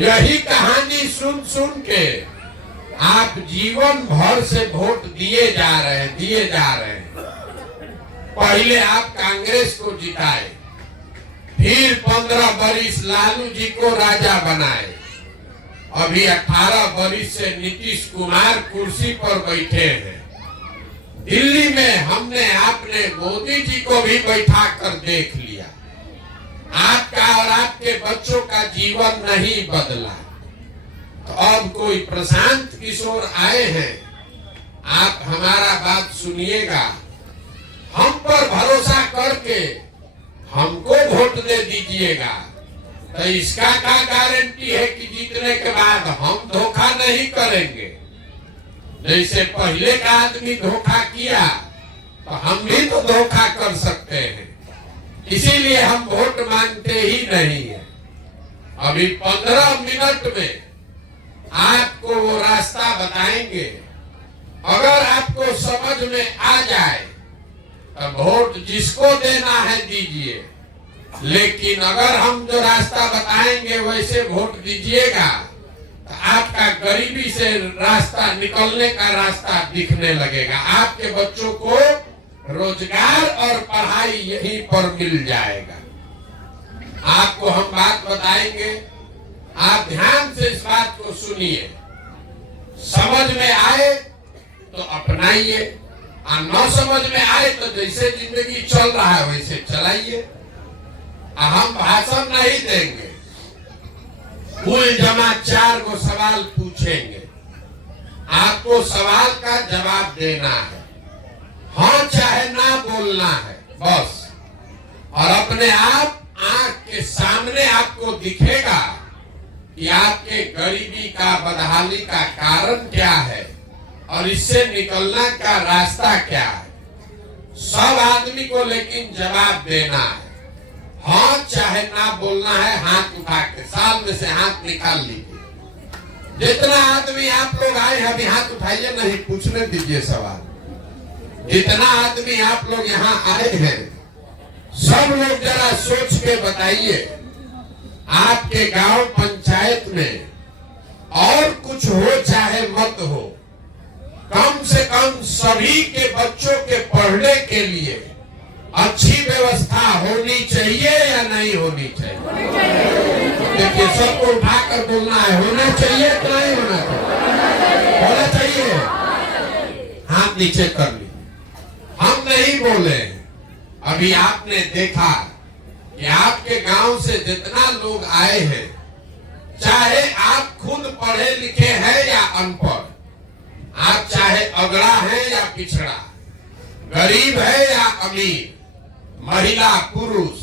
यही कहानी सुन सुन के आप जीवन भर से वोट दिए जा रहे हैं। पहले आप कांग्रेस को जिताए, फिर 15 बरिस लालू जी को राजा बनाए, अभी 18 बरिस से नीतीश कुमार कुर्सी पर बैठे हैं। दिल्ली में हमने आपने मोदी जी को भी बैठा कर देख लिया। आपका और आपके बच्चों का जीवन नहीं बदला। तो अब कोई प्रशांत किशोर आए हैं, आप हमारा बात सुनिएगा, हम पर भरोसा करके हमको वोट दे दीजिएगा। तो इसका क्या गारंटी है कि जीतने के बाद हम धोखा नहीं करेंगे? जैसे पहले का आदमी धोखा किया तो हम भी तो धोखा कर सकते हैं। इसीलिए हम वोट मांगते ही नहीं है। अभी 15 मिनट में आपको वो रास्ता बताएंगे। अगर आपको समझ में आ जाए तो वोट जिसको देना है दीजिए, लेकिन अगर हम जो रास्ता बताएंगे वैसे वोट दीजिएगा तो आपका गरीबी से रास्ता निकलने का रास्ता दिखने लगेगा। आपके बच्चों को रोजगार और पढ़ाई यहीं पर मिल जाएगा। आपको हम बात बताएंगे, आप ध्यान से इस बात को सुनिए, समझ में आए तो अपनाइए, और न समझ में आए तो जैसे जिंदगी चल रहा है वैसे चलाइए। हम भाषण नहीं देंगे, कुल जमा 4 को सवाल पूछेंगे, आपको सवाल का जवाब देना है, हाँ चाहे ना बोलना है बस। और अपने आप आंख के सामने आपको दिखेगा कि आपके गरीबी का बदहाली का कारण क्या है और इससे निकलना का रास्ता क्या है। सब आदमी को लेकिन जवाब देना है, हाँ चाहे ना बोलना है। हाथ उठा के साल में से हाथ निकाल लीजिए। जितना आदमी आप लोग आए हैं अभी हाथ उठाइए, नहीं पूछने दीजिए सवाल। जितना आदमी आप लोग यहाँ आए हैं सब लोग जरा सोच के बताइए, आपके गांव पंचायत में और कुछ हो चाहे मत हो, कम से कम सभी के बच्चों के पढ़ने के लिए अच्छी व्यवस्था होनी चाहिए या नहीं होनी चाहिए? देखिए सबको उठाकर बोलना है, होना चाहिए तो नहीं होना चाहिए? होना चाहिए। हाथ नीचे कर लीजिए। हम नहीं बोले, अभी आपने देखा कि आपके गांव से जितना लोग आए हैं, चाहे आप खुद पढ़े लिखे हैं या अनपढ़, आप चाहे अगड़ा है या पिछड़ा, गरीब है या अमीर, महिला पुरुष,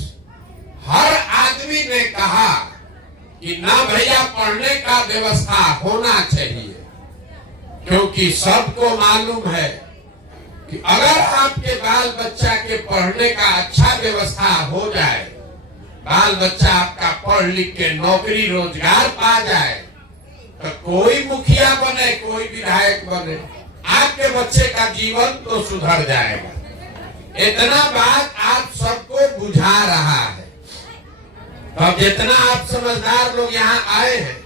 हर आदमी ने कहा कि ना भैया पढ़ने का व्यवस्था होना चाहिए। क्योंकि सबको मालूम है कि अगर आपके बाल बच्चा के पढ़ने का अच्छा व्यवस्था हो जाए, बाल बच्चा आपका पढ़ लिख के नौकरी रोजगार पा जाए, तो कोई मुखिया बने, कोई विधायक बने, आपके बच्चे का जीवन तो सुधर जाएगा। इतना बात आप सबको बुझा रहा है। अब जितना आप समझदार लोग यहाँ आए हैं,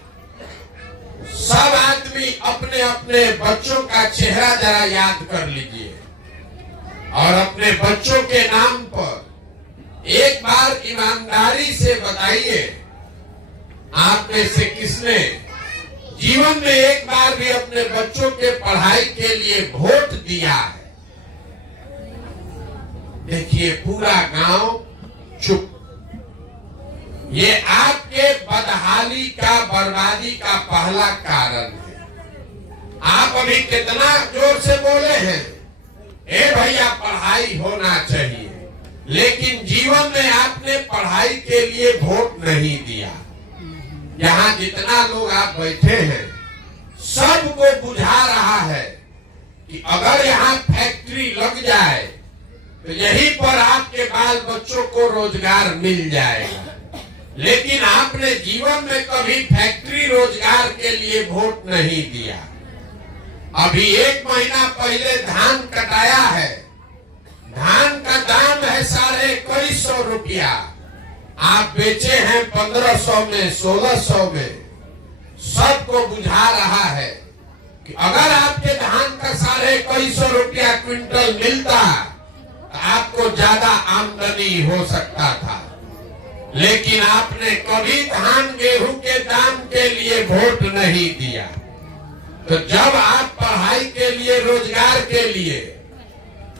सब आदमी अपने अपने बच्चों का चेहरा जरा याद कर लीजिए और अपने बच्चों के नाम पर एक बार ईमानदारी से बताइए, आप में से किसने जीवन में एक बार भी अपने बच्चों के पढ़ाई के लिए वोट दिया है? देखिए पूरा गांव चुप। ये आपके बदहाली का, बर्बादी का पहला कारण है। आप अभी कितना जोर से बोले हैं, ए भैया पढ़ाई होना चाहिए, लेकिन जीवन में आपने पढ़ाई के लिए वोट नहीं दिया। यहाँ जितना लोग आप बैठे हैं सबको बुझा रहा है कि अगर यहाँ फैक्ट्री लग जाए तो यहीं पर आपके बाल बच्चों को रोजगार मिल जाएगा। लेकिन आपने जीवन में कभी फैक्ट्री रोजगार के लिए वोट नहीं दिया। अभी 1 महीना पहले धान कटाया है, धान का दाम है 2,250 रुपया, आप बेचे हैं 1500 में, 1600 में। सबको बुझा रहा है कि अगर आपके धान का 2150 रुपया क्विंटल मिलता तो आपको ज्यादा आमदनी हो सकता था, लेकिन आपने कभी धान गेहूं के दाम के लिए वोट नहीं दिया। तो जब आप पढ़ाई के लिए, रोजगार के लिए,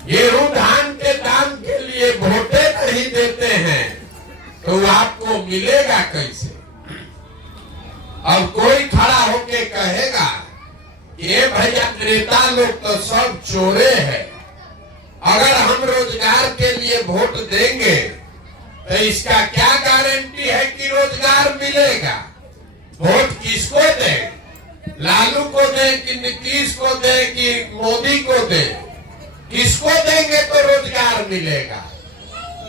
गेहूं धान के दाम के लिए वोटे नहीं देते हैं तो आपको मिलेगा कैसे? अब कोई खड़ा होके कहेगा ये भैया नेता लोग तो सब चोरे हैं, अगर हम रोजगार के लिए वोट देंगे तो इसका क्या गारंटी है कि रोजगार मिलेगा? वोट किसको दे? लालू को दे कि नीतीश को दे कि मोदी को दे? किसको देंगे तो रोजगार मिलेगा?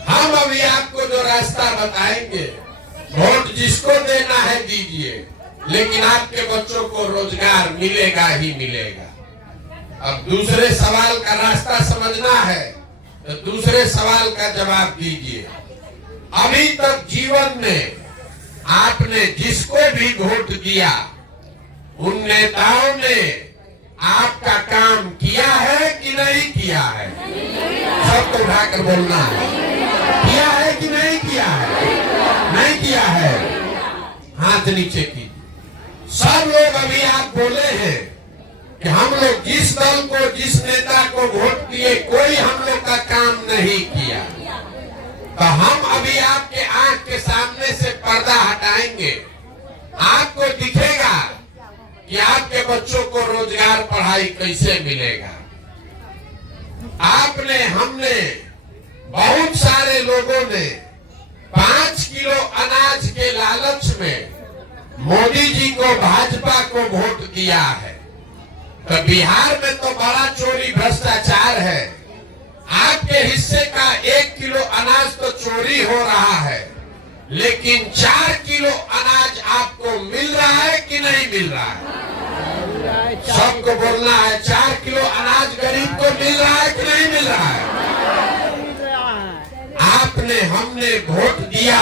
हम अभी आपको जो रास्ता बताएंगे, वोट जिसको देना है दीजिए, लेकिन आपके बच्चों को रोजगार मिलेगा ही मिलेगा। अब दूसरे सवाल का रास्ता समझना है तो दूसरे सवाल का जवाब दीजिए। अभी तक जीवन में आपने जिसको भी वोट दिया, उन नेताओं ने आपका काम किया है कि नहीं किया है? सबको उठाकर बोलना है, किया है कि नहीं किया है? नहीं किया है, हाथ नीचे कीजिए। सब लोग अभी आप बोले हैं कि हम लोग जिस दल को, जिस नेता को वोट दिए, कोई हम लोग का काम नहीं किया। तो हम अभी आपके आंख के सामने से पर्दा हटाएंगे, आपको दिखेगा कि आपके बच्चों को रोजगार, पढ़ाई कैसे मिलेगा। आपने, हमने, बहुत सारे लोगों ने 5 किलो अनाज के लालच में मोदी जी को, भाजपा को वोट दिया है। तो बिहार में तो बड़ा चोरी भ्रष्टाचार है। आपके हिस्से का 1 किलो अनाज तो चोरी हो रहा है, लेकिन 4 किलो अनाज आपको मिल रहा है कि नहीं मिल रहा है? सबको बोलना है, 4 किलो अनाज गरीब को मिल रहा है कि नहीं मिल रहा है? आपने, हमने वोट दिया,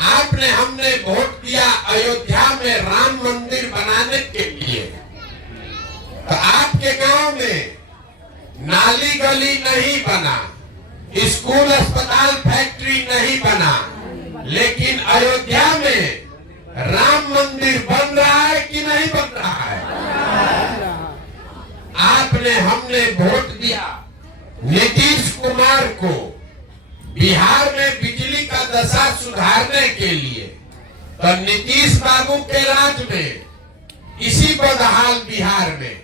हमने वोट दिया अयोध्या में राम मंदिर बनाने के लिए। तो आपके गांव में नाली गली नहीं बना, स्कूल, अस्पताल, फैक्ट्री नहीं बना, लेकिन अयोध्या में राम मंदिर बन रहा है कि नहीं बन रहा है? आपने, हमने वोट दिया नीतीश कुमार को बिहार में बिजली का दशा सुधारने के लिए। तो नीतीश बाबू के राज में इसी बदहाल बिहार में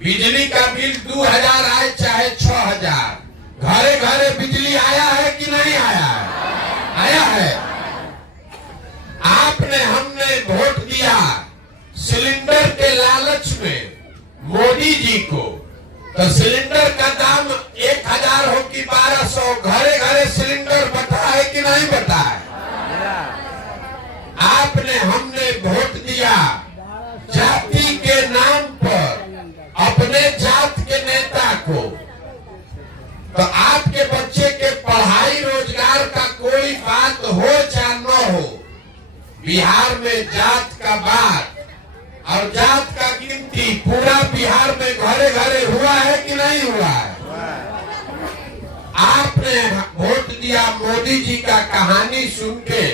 बिजली का बिल 2000 आए चाहे 6000, घरे घरे बिजली आया है कि नहीं आया है? आया है। आपने, हमने वोट दिया सिलेंडर के लालच में मोदी जी को। तो सिलेंडर का दाम 1000 हो कि 1200, घरे घरे सिलेंडर बटा है कि नहीं बटा है? आपने, हमने वोट दिया जाति के नाम पर अपने जात के नेता को। तो आपके बच्चे के पढ़ाई, रोजगार का कोई बात हो चाहे न हो, बिहार में जात का बात और जात का गिनती पूरा बिहार में घरे घरे हुआ है कि नहीं हुआ है? आपने वोट दिया मोदी जी का कहानी सुन के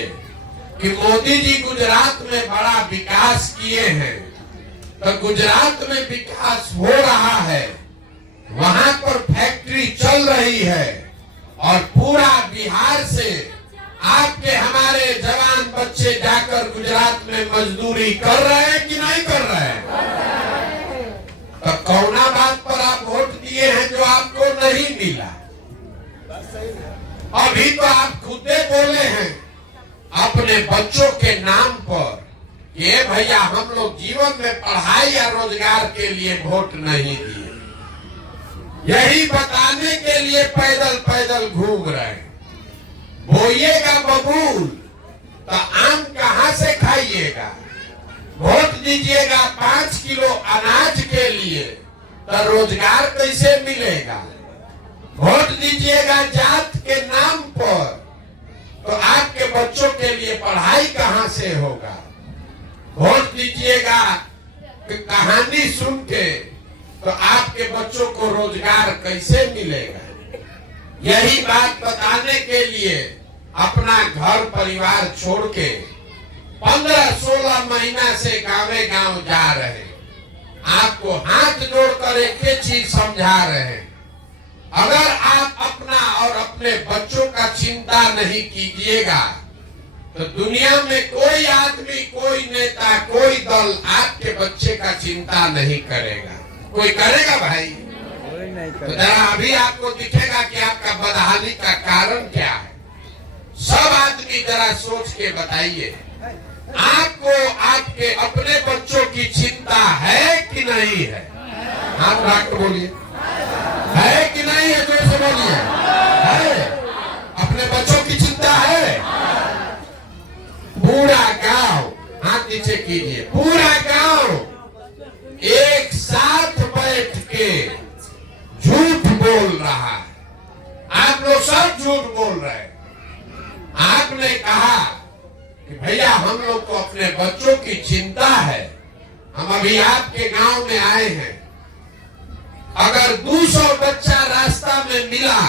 कि मोदी जी गुजरात में बड़ा विकास किए हैं। तो गुजरात में विकास हो रहा है, वहां पर फैक्ट्री चल रही है और पूरा बिहार से आपके, हमारे जवान बच्चे जाकर गुजरात में मजदूरी कर रहे हैं कि नहीं कर रहे हैं? तो कौना बात पर आप वोट दिए हैं जो आपको नहीं मिला? अभी तो आप खुदे बोले हैं अपने बच्चों के नाम पर, ये भैया हम लोग जीवन में पढ़ाई या रोजगार के लिए वोट नहीं दिए। यही बताने के लिए पैदल पैदल घूम रहे हैं। बोइएगा बबूल तो आम कहां से खाइएगा? वोट दीजिएगा 5 किलो अनाज के लिए तो रोजगार कैसे मिलेगा? वोट दीजिएगा जात के नाम पर, तो आपके बच्चों के लिए पढ़ाई कहां से होगा? वोट दीजिएगा कि कहानी सुन के तो आपके बच्चों को रोजगार कैसे मिलेगा। यही बात बताने के लिए अपना घर परिवार छोड़ के 15-16 महीना से गांवे गांव जा रहे, आपको हाथ जोड़कर एक ही चीज समझा रहे हैं, अगर आप अपना और अपने बच्चों का चिंता नहीं कीजिएगा तो दुनिया में कोई आदमी, कोई नेता, कोई दल आपके बच्चे का चिंता नहीं करेगा। कोई करेगा भाई? कोई नहीं करेगा। तो जरा अभी आपको दिखेगा कि आपका बदहाली का कारण क्या है। सब आदमी जरा सोच के बताइए, आपको आपके अपने बच्चों की चिंता है कि नहीं है? हाथ रख के बोलिए, है कि नहीं है? जोर से बोलिए, है। अपने बच्चों की चिंता है। पूरा गांव, हाथ नीचे कीजिए, पूरा गांव एक साथ बैठ के झूठ बोल रहा है। आप लोग सब झूठ बोल रहे हैं। आपने कहा कि भैया हम लोग को अपने बच्चों की चिंता है, हम अभी आपके गांव में आए हैं, अगर 200 बच्चा रास्ता में मिला,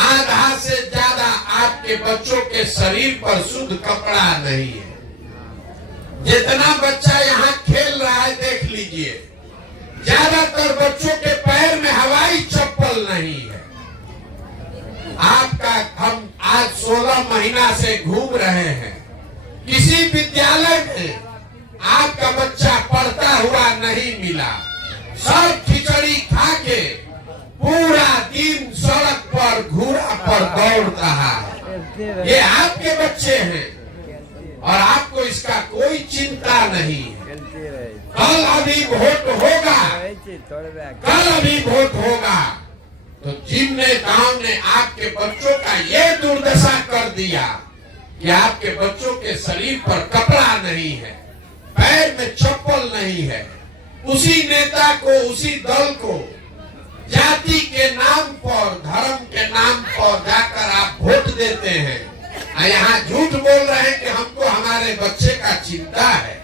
आधा से ज्यादा आपके बच्चों के शरीर पर शुद्ध कपड़ा नहीं है। जितना बच्चा यहाँ खेल रहा है देख लीजिए, ज्यादातर बच्चों के पैर में हवाई चप्पल नहीं है। आपका हम आज 16 महीना से घूम रहे हैं, किसी विद्यालय में आपका बच्चा पढ़ता हुआ नहीं मिला। सब खिचड़ी खा के पूरा दिन सड़क पर घोड़ा पर दौड़ रहा है। ये आपके बच्चे हैं और आपको इसका कोई चिंता नहीं है। कल अभी वोट होगा, कल अभी वोट होगा तो जिन नेताओं ने आपके बच्चों का ये दुर्दशा कर दिया कि आपके बच्चों के शरीर पर कपड़ा नहीं है, पैर में चप्पल नहीं है, उसी नेता को, उसी दल को जाति के नाम पर, धर्म के नाम पर जाकर आप वोट देते हैं। यहाँ झूठ बोल रहे हैं कि हमको हमारे बच्चे का चिंता है।